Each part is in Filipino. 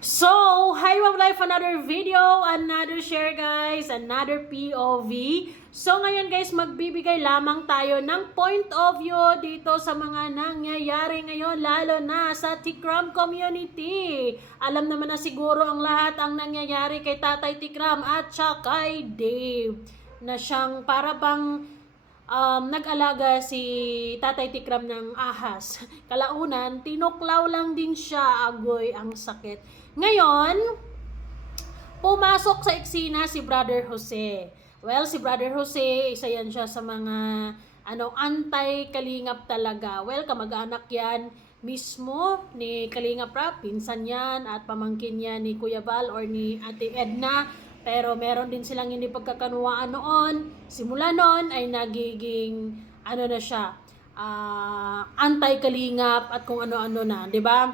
So, hi Web Life, another video, another share guys, another POV. So, ngayon guys, magbibigay lamang tayo ng point of view dito sa mga nangyayari ngayon, lalo na sa Tikram community. Alam naman na siguro ang lahat ang nangyayari kay Tatay Tikram at saka kay Dave, na siyang para bang nag-alaga si Tatay Tikram ng ahas. Kalaunan, tinuklaw lang din siya, agoy ang sakit. Ngayon, pumasok sa eksena si Brother Jose. Well, si Brother Jose, isa yan siya sa mga anti-Kalingap talaga. Well, kamag-anak yan mismo ni Kalingap Rap, pinsan yan at pamangkin yan ni Kuya Val or ni Ate Edna. Pero meron din silang hindi pagkakanuwaan noon. Simula noon ay nagiging na siya, anti-Kalingap at kung ano-ano na, 'di ba?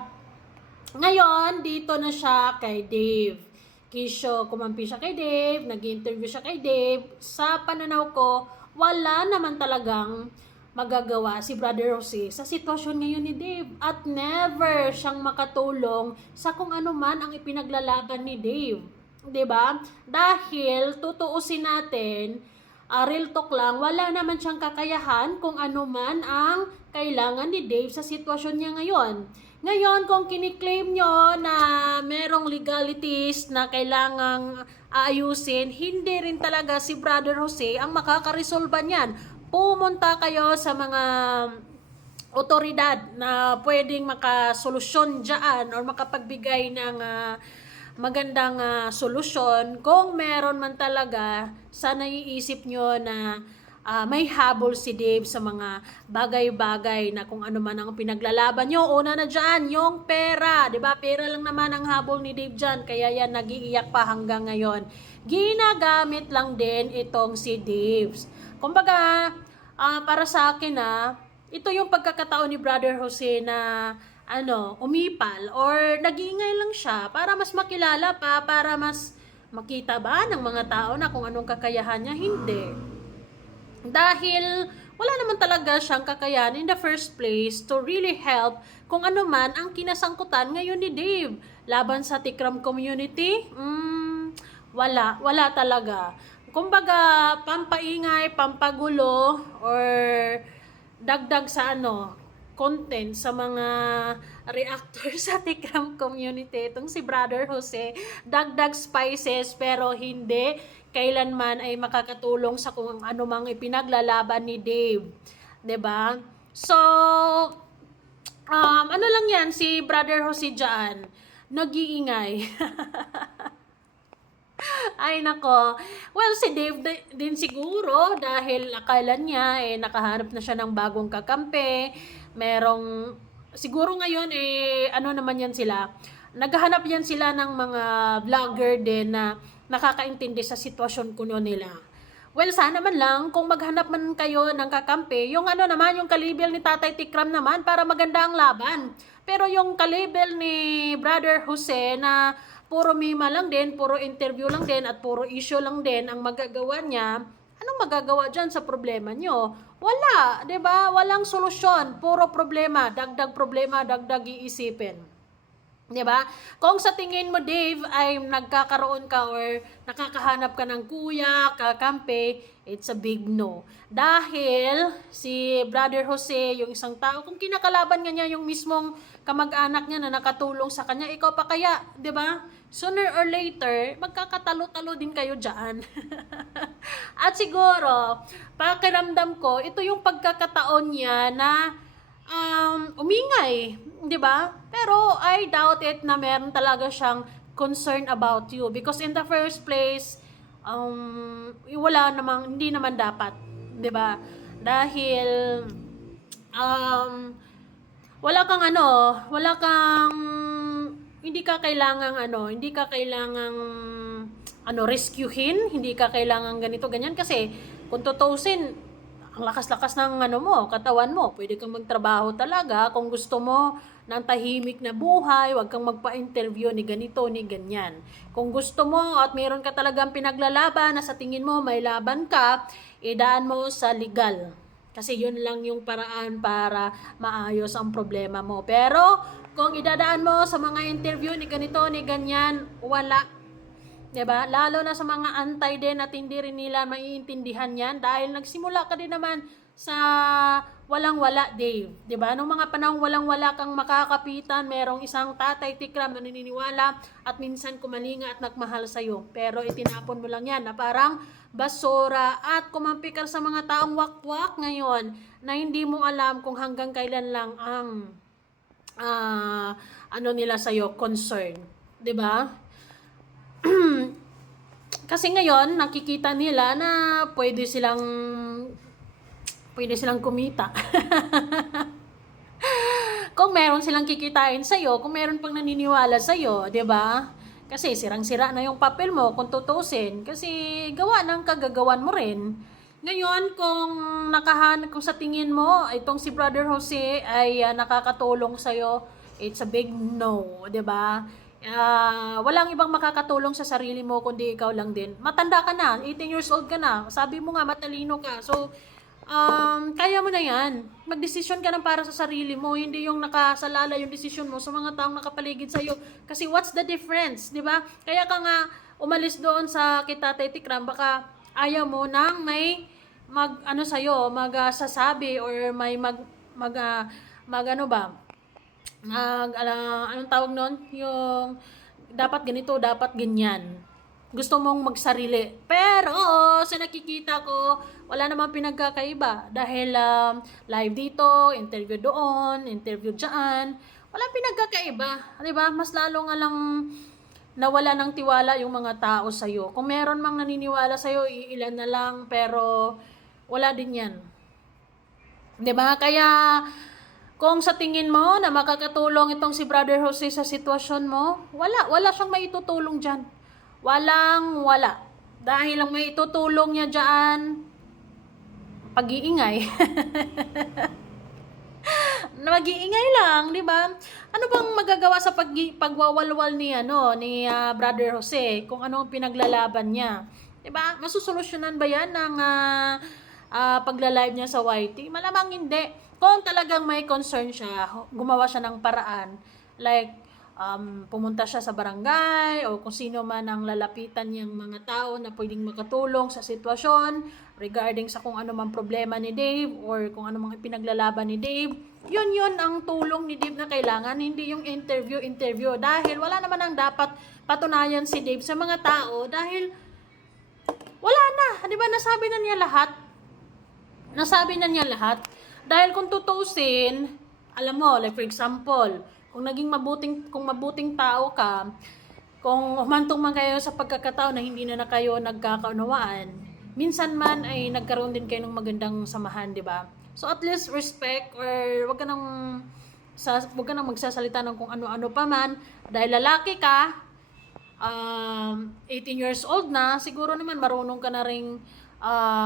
Ngayon, dito na siya kay Dave. Kisyo, kumampi siya kay Dave, nag-interview siya kay Dave. Sa pananaw ko, wala naman talagang magagawa si Brother Jose sa sitwasyon ngayon ni Dave. At never siyang makatulong sa kung ano man ang ipinaglalaban ni Dave. 'Di ba? Dahil tutuusin natin, real talk lang, wala naman siyang kakayahan kung ano man ang kailangan ni Dave sa sitwasyon niya ngayon. Ngayon, kung kiniklaim nyo na merong legalities na kailangang aayusin, hindi rin talaga si Brother Jose ang makakaresolba niyan. Pumunta kayo sa mga otoridad na pwedeng makasolusyon dyan or makapagbigay ng magandang solusyon. Kung meron man talaga, sana iisip nyo na may habol si Dave sa mga bagay-bagay na kung ano man ang pinaglalaban nyo. Una na dyan, yung pera. Diba? Pera lang naman ang habol ni Dave dyan. Kaya yan, nag-iiyak pa hanggang ngayon. Ginagamit lang din itong si Dave. Kumbaga, para sa akin ito yung pagkakataon ni Brother Jose na umipal or nag-iingay lang siya para mas makilala pa, para mas makita ba ng mga tao na kung anong kakayahan niya. Hindi. Dahil wala naman talaga siyang kakayahan in the first place to really help kung ano man ang kinasangkutan ngayon ni Dave. Laban sa Tikram community, wala talaga. Kumbaga, pampaingay, pampagulo, or dagdag sa content sa mga reactor sa Tikram community. Itong si Brother Jose, dagdag spices pero hindi kailanman ay makakatulong sa kung ano mang ipinaglalaban ni Dave. 'Di ba? So, ano lang yan, si Brother Jose dyan, nag-iingay. Ay nako. Well, si Dave din siguro dahil akala niya nakahanap na siya ng bagong kakampi. Merong siguro ngayon naman yan sila. Naghahanap yan sila ng mga vlogger din na nakakaintindi sa sitwasyon kuno nila. Well, sana man lang kung maghanap man kayo ng kakampi, yung naman, yung kalibel ni Tatay Tikram naman para maganda ang laban. Pero yung kalibel ni Brother Jose na puro mima lang din, puro interview lang din, at puro issue lang din ang magagawa niya, anong magagawa dyan sa problema nyo? Wala, 'di ba? Walang solusyon, puro problema, dagdag iisipin. 'Di ba? Kung sa tingin mo, Dave, ay nagkakaroon ka or nakakahanap ka ng kuya, kakampi, it's a big no. Dahil si Brother Jose, yung isang tao, kung kinakalaban niya yung mismong kamag-anak niya na nakatulong sa kanya, ikaw pa kaya, 'di ba? Sooner or later, magkakatalo-talo din kayo diyan. At siguro, pakiramdam ko, ito yung pagkakataon niya na umingay, 'di ba? Pero I doubt it na meron talaga siyang concern about you because in the first place hindi naman dapat, 'di ba? Dahil wala kang hindi ka kailangang rescuehin, hindi ka kailangan ganito ganyan kasi kung tutuusin, ang lakas-lakas ng katawan mo. Pwede kang magtrabaho talaga kung gusto mo ng tahimik na buhay, wag kang magpa-interview ni ganito, ni ganyan. Kung gusto mo at meron ka talagang pinaglalaban na sa tingin mo may laban ka, idaan mo sa legal. Kasi yun lang yung paraan para maayos ang problema mo. Pero kung idadaan mo sa mga interview ni ganito, ni ganyan, wala. 'Di ba? Lalo na sa mga antay din at hindi rin nila maiintindihan 'yan dahil nagsimula ka din naman sa walang-wala, Dave. 'Di ba? Nung mga panahong walang-wala kang makakapitan, merong isang tatay tikram na naniniwala at minsan kumalinga at nagmahal sa iyo. Pero itinapon mo lang 'yan na parang basura at kumampi ka sa mga taong wakwak ngayon na hindi mo alam kung hanggang kailan lang ang ano nila sa iyo concern, 'di ba? Kasi ngayon nakikita nila na pwede silang kumita. Kung meron silang kikitain sa iyo, kung meron pang naniniwala sa iyo, 'di ba? Kasi sirang-sira na yung papel mo kung tutusin kasi gawa ng kagagawan mo rin. Ngayon, kung sa tingin mo itong si Brother Jose ay nakakatulong sa iyo, it's a big no, 'di ba? Walang ibang makakatulong sa sarili mo kundi ikaw lang din. Matanda ka na, 18 years old ka na. Sabi mo nga matalino ka. So, kaya mo na yan. Magdesisyon ka ng para sa sarili mo, hindi yung nakasalala yung desisyon mo sa mga taong nakapaligid sa iyo. Kasi what's the difference, 'di ba? Kaya ka nga umalis doon sa Kitatay Tikram, baka ayaw mo nang may ano sa iyo, magsasabi or may ano ba? Anong tawag nun? Yung dapat ganito, dapat ganyan. Gusto mong magsarili. Pero sa nakikita ko, wala namang pinagkakaiba. Dahil live dito, interview doon, interview dyan. Walang pinagkakaiba. Diba? Mas lalo nga lang nawala ng tiwala yung mga tao sa'yo. Kung meron mang naniniwala sa'yo, iilan na lang. Pero wala din yan. Diba? Kaya kung sa tingin mo na makakatulong itong si Brother Jose sa sitwasyon mo, wala siyang maitutulong dyan. Wala. Dahil ang maitutulong niya dyan, pag-iingay. Mag-iingay lang, di ba? Ano bang magagawa sa pagwawalwal ni Brother Jose kung ano ang pinaglalaban niya? Di ba? Masusolusyonan ba yan ng pagla-live niya sa YT? Malamang hindi. Kung talagang may concern siya, gumawa siya ng paraan. Like, pumunta siya sa barangay o kung sino man ang lalapitan niyang mga tao na pwedeng makatulong sa sitwasyon regarding sa kung ano mang problema ni Dave or kung ano mang ipinaglalaban ni Dave. Yun ang tulong ni Dave na kailangan, hindi yung interview. Dahil wala naman ang dapat patunayan si Dave sa mga tao dahil wala na. Di ba nasabi na niya lahat. Dahil kung tutusin, alam mo, like for example, kung mabuting tao ka, kung humantong man kayo sa pagkakataon na hindi na kayo nagkakaunawaan, minsan man ay nagkaroon din kayo ng magandang samahan, di ba? So at least respect or wag ka nang magsasalita ng kung ano-ano pa man dahil lalaki ka, 18 years old na, siguro naman marunong ka na ring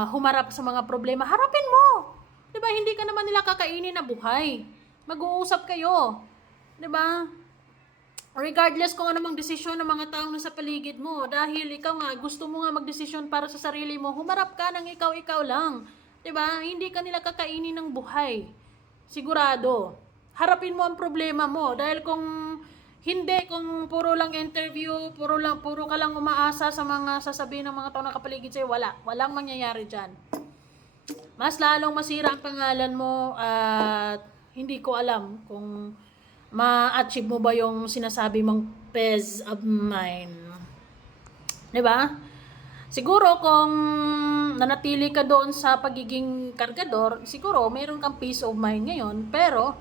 humarap sa mga problema. Harapin mo. 'Di ba? Hindi ka naman nila kakainin na buhay. Mag-uusap kayo. 'Di ba? Regardless kung anong desisyon ng mga taong nasa paligid mo, dahil ikaw nga gusto mo nga magdesisyon para sa sarili mo, humarap ka ng ikaw lang. 'Di ba? Hindi ka nila kakainin ng buhay. Sigurado. Harapin mo ang problema mo dahil kung puro lang interview, puro ka lang umaasa sa mga sasabihin ng mga taong nakapaligid sa'yo, walang mangyayari diyan. Mas lalong masira ang pangalan mo at hindi ko alam kung ma-achieve mo ba yung sinasabi mong peace of mind. 'Di ba? Siguro kung nanatili ka doon sa pagiging kargador, siguro mayroon kang peace of mind ngayon, pero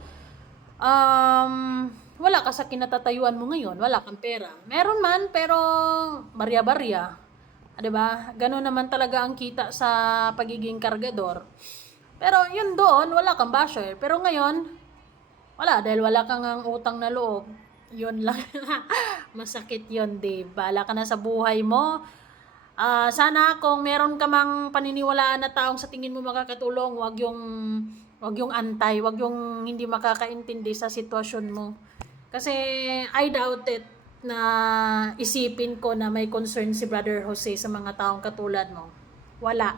wala ka sa kinatatayuan mo ngayon, wala kang pera. Meron man, pero barya-barya. 'Di ba? Ganoon naman talaga ang kita sa pagiging kargador. Pero yun doon, wala kang basher. Pero ngayon, wala dahil wala kang ang utang na loob. Yun lang. Masakit yun, Dave. Bahala ka na sa buhay mo. Sana kung meron ka mang paniniwalaan na taong sa tingin mo makakatulong, wag yung antay, wag yung hindi makakaintindi sa sitwasyon mo. Kasi I doubt it na isipin ko na may concern si Brother Jose sa mga taong katulad mo. Wala.